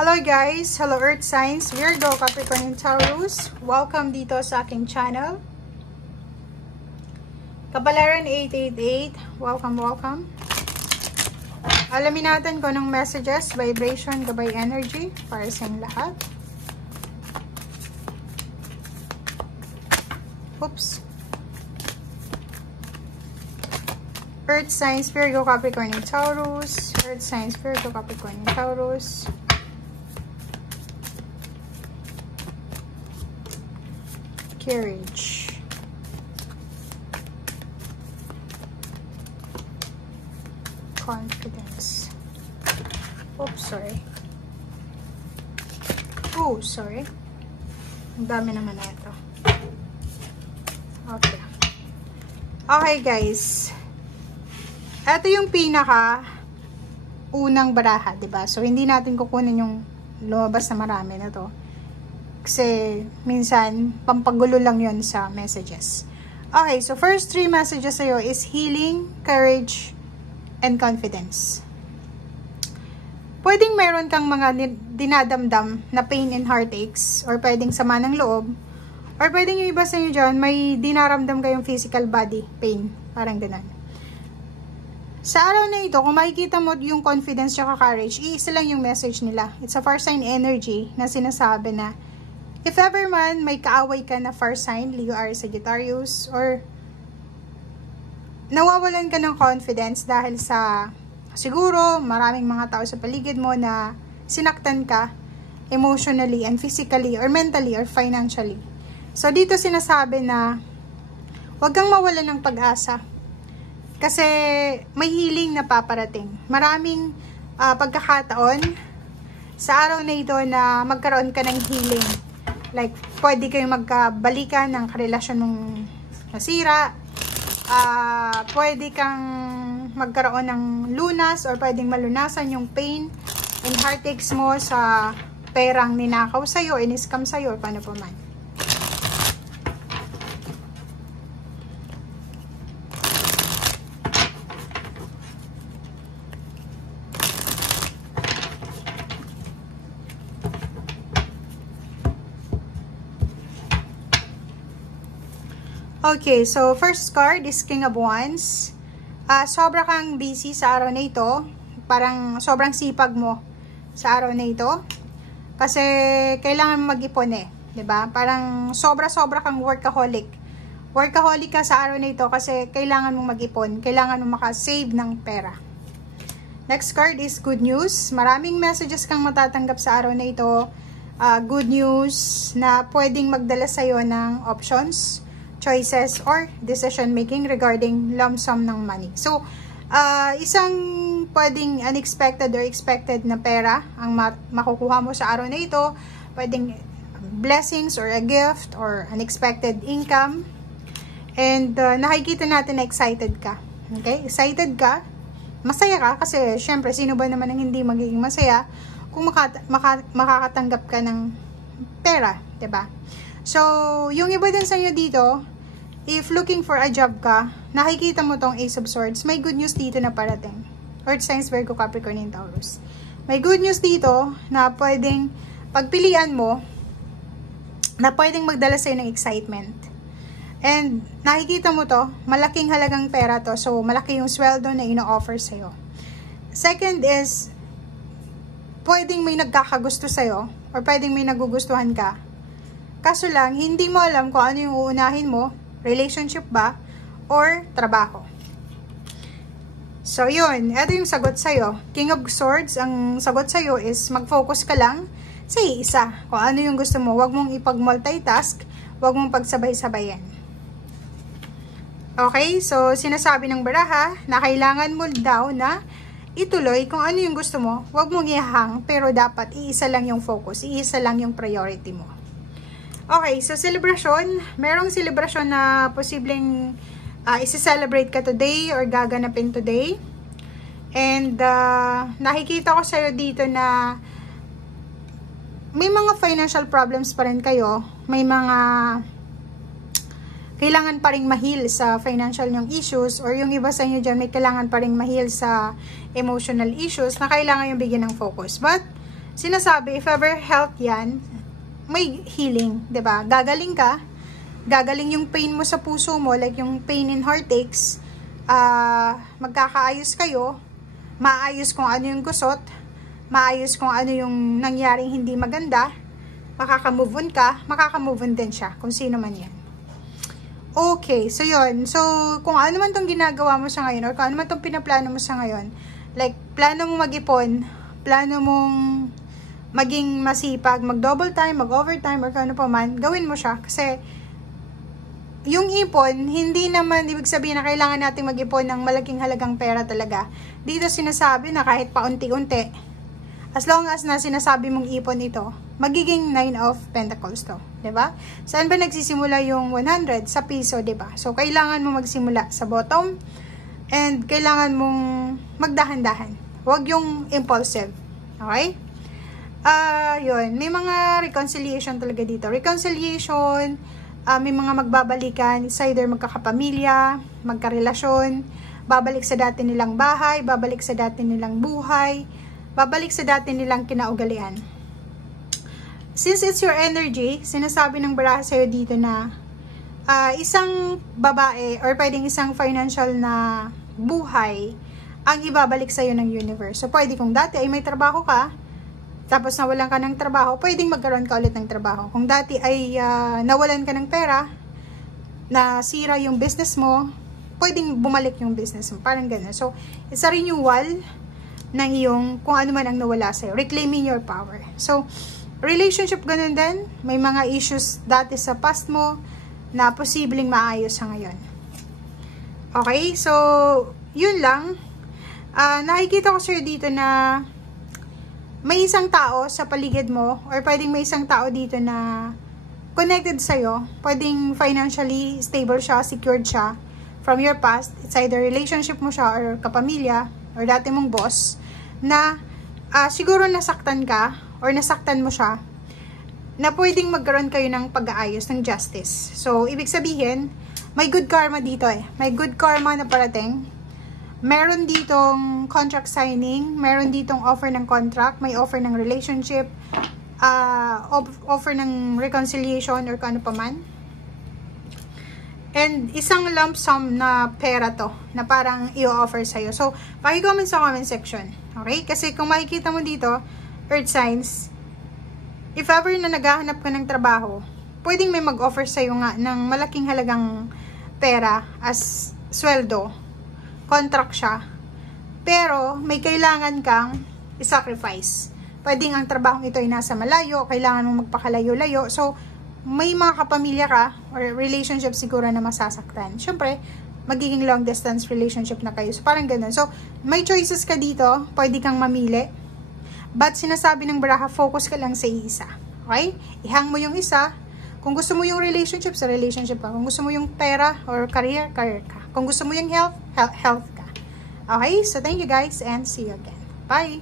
Hello guys! Hello Earth Signs, Virgo, Capricorn, and Taurus. Welcome dito sa aking channel. Kabalaran 888, welcome. Alamin natin kung anong messages, vibration, gabay energy para sa inyong lahat. Oops. Earth Signs, Virgo, Capricorn, and Taurus. Earth Signs, Virgo, Capricorn, and Taurus. Courage. Confidence. Oops, sorry. Oh, sorry. Ang dami naman na ito. Okay. Okay, guys. Ito yung pinaka unang baraha, 'di ba? So, hindi natin kukunin yung lumabas na marami na to. Kasi, minsan, pampagulo lang yon sa messages. Okay, so first three messages sa'yo is healing, courage, and confidence. Pwedeng meron kang mga dinadamdam na pain and heartaches, or pwedeng sama ng loob, or pwedeng yung iba sa inyo dyan, may dinaramdam kayong physical body pain. Parang ganun. Sa araw na ito, kung makikita mo yung confidence at courage, iisa lang yung message nila. It's a fire sign energy na sinasabi na if ever man may kaaway ka na fire sign, Leo, Aries, Sagittarius, or nawawalan ka ng confidence dahil sa siguro maraming mga tao sa paligid mo na sinaktan ka emotionally and physically or mentally or financially. So dito sinasabi na huwag kang mawalan ng pag-asa kasi may healing na paparating. Maraming pagkakataon sa araw na ito na magkaroon ka ng healing. Like, pwede kayong magkabalikan ng karelasyon mong nasira. Pwede kang magkaroon ng lunas or pwedeng malunasan yung pain and heartaches mo sa perang ninakaw sa'yo, in-scam sa'yo, or paano pa man. Okay, so first card is King of Wands. Sobra kang busy sa araw na ito. Parang sobrang sipag mo sa araw na ito. Kasi kailangan mag-ipon eh. 'Di ba? Parang sobra-sobra kang workaholic. Workaholic ka sa araw na ito kasi kailangan mong mag-ipon. Kailangan mong makasave ng pera. Next card is Good News. Maraming messages kang matatanggap sa araw na ito. Good news na pwedeng magdala sa'yo ng options, choices, or decision making regarding lump sum ng money. So, isang pwedeng unexpected or expected na pera ang makukuha mo sa araw na ito. Pwedeng blessings or a gift or unexpected income. And nakikita natin na excited ka. Okay? Excited ka. Masaya ka kasi syempre sino ba naman ang hindi magiging masaya kung makakatanggap ka ng pera, 'di ba? So, yung iba din sa inyo dito, if looking for a job ka, nakikita mo tong Ace of Swords, may good news dito na parating. Earth Signs, Virgo, Capricorn, and Taurus. May good news dito na pwedeng pagpilian mo na pwedeng magdala sa'yo ng excitement. And nakikita mo to, malaking halagang pera to, so malaki yung sweldo na ino-offer sa'yo. Second is, pwedeng may nagkakagusto sa'yo, or pwedeng may nagugustuhan ka. Kaso lang, hindi mo alam kung ano yung uunahin mo, relationship ba, or trabaho. So, yun. Ito yung sagot sa'yo. King of Swords, ang sagot sa'yo is mag-focus ka lang sa isa. Kung ano yung gusto mo, huwag mong ipag-multitask, huwag mong pagsabay-sabayan. Okay? So, sinasabi ng baraha na kailangan mo daw na ituloy kung ano yung gusto mo, huwag mong ihang, pero dapat iisa lang yung focus, iisa lang yung priority mo. Okay, so celebration. Merong celebration na posibleng isi-celebrate ka today or gaganapin today. And nakikita ko sa'yo dito na may mga financial problems pa rin kayo. May mga kailangan pa rin ma-heal sa financial yung issues, or yung iba sa inyo dyan may kailangan pa rin ma-heal sa emotional issues na kailangan yung bigyan ng focus. But sinasabi, if ever health yan, may healing, 'di ba? Gagaling ka, gagaling yung pain mo sa puso mo, like yung pain and heartaches, magkakaayos kayo, maayos kung ano yung gusot, maayos kung ano yung nangyaring hindi maganda, makakamove on ka, makakamove on din siya, kung sino man yan. Okay, so yun. So, kung ano man tong ginagawa mo sa ngayon, or kung ano man tong pinaplano mo sa ngayon, like, plano mo mag-ipon, plano mong maging masipag, mag-double time, mag-overtime, or kung ano pa man, gawin mo siya. Kasi, yung ipon, hindi naman ibig sabihin na kailangan nating mag-ipon ng malaking halagang pera talaga. Dito sinasabi na kahit paunti-unti, as long as na sinasabi mong ipon ito, magiging 9 of Pentacles to. 'Di ba? Saan ba nagsisimula yung 100? Sa piso, 'di ba? So, kailangan mo magsimula sa bottom, and kailangan mong magdahan-dahan. Huwag yung impulsive. Okay? Yun. May mga reconciliation talaga dito. Reconciliation, may mga magbabalikan, it's either magkakapamilya, magkarelasyon, babalik sa dati nilang bahay, babalik sa dati nilang buhay, babalik sa dati nilang kinaugalian. Since it's your energy, sinasabi ng baraha sa'yo dito na isang babae or pwedeng isang financial na buhay ang ibabalik sa'yo ng universe. So, pwede kung dati ay may trabaho ka, tapos nawalan ka ng trabaho, pwedeng magkaroon ka ulit ng trabaho. Kung dati ay nawalan ka ng pera, nasira yung business mo, pwedeng bumalik yung business mo. Parang gano'n. So, it's a renewal ng iyong kung ano man ang nawala sa'yo. Reclaiming your power. So, relationship ganun din. May mga issues dati sa past mo na posibleng maayos sa ngayon. Okay? So, yun lang. Nakikita ko sa'yo dito na may isang tao sa paligid mo, or pwedeng may isang tao dito na connected sa'yo, pwedeng financially stable siya, secured siya from your past. It's either relationship mo siya or kapamilya or dati mong boss na siguro nasaktan ka or nasaktan mo siya, na pwedeng magkaroon kayo ng pag-aayos, ng justice. So, ibig sabihin, may good karma dito eh. May good karma na parating. Meron ditong contract signing, meron ditong offer ng contract, may offer ng relationship, offer ng reconciliation or kano pa man. And isang lump sum na pera to, na parang i-offer sa'yo. So, paki-comment sa comment section. Okay? Kasi kung makikita mo dito, earth signs, if ever na naghahanap ka ng trabaho, pwedeng may mag-offer sa'yo nga ng malaking halagang pera as sweldo. Contract siya. Pero, may kailangan kang i-sacrifice. Pwedeng ang trabaho ito ay nasa malayo, kailangan mong magpakalayo-layo. So, may mga kapamilya ka, or relationship siguro na masasaktan. Siyempre, magiging long distance relationship na kayo. So, parang ganun. So, may choices ka dito, pwede kang mamili. But, sinasabi ng baraha, focus ka lang sa isa. Okay? Ihang mo yung isa. Kung gusto mo yung relationship, sa relationship ka. Kung gusto mo yung pera or career, career ka. Kung gusto mo yung health, health ka. Okay? So, thank you guys and see you again. Bye!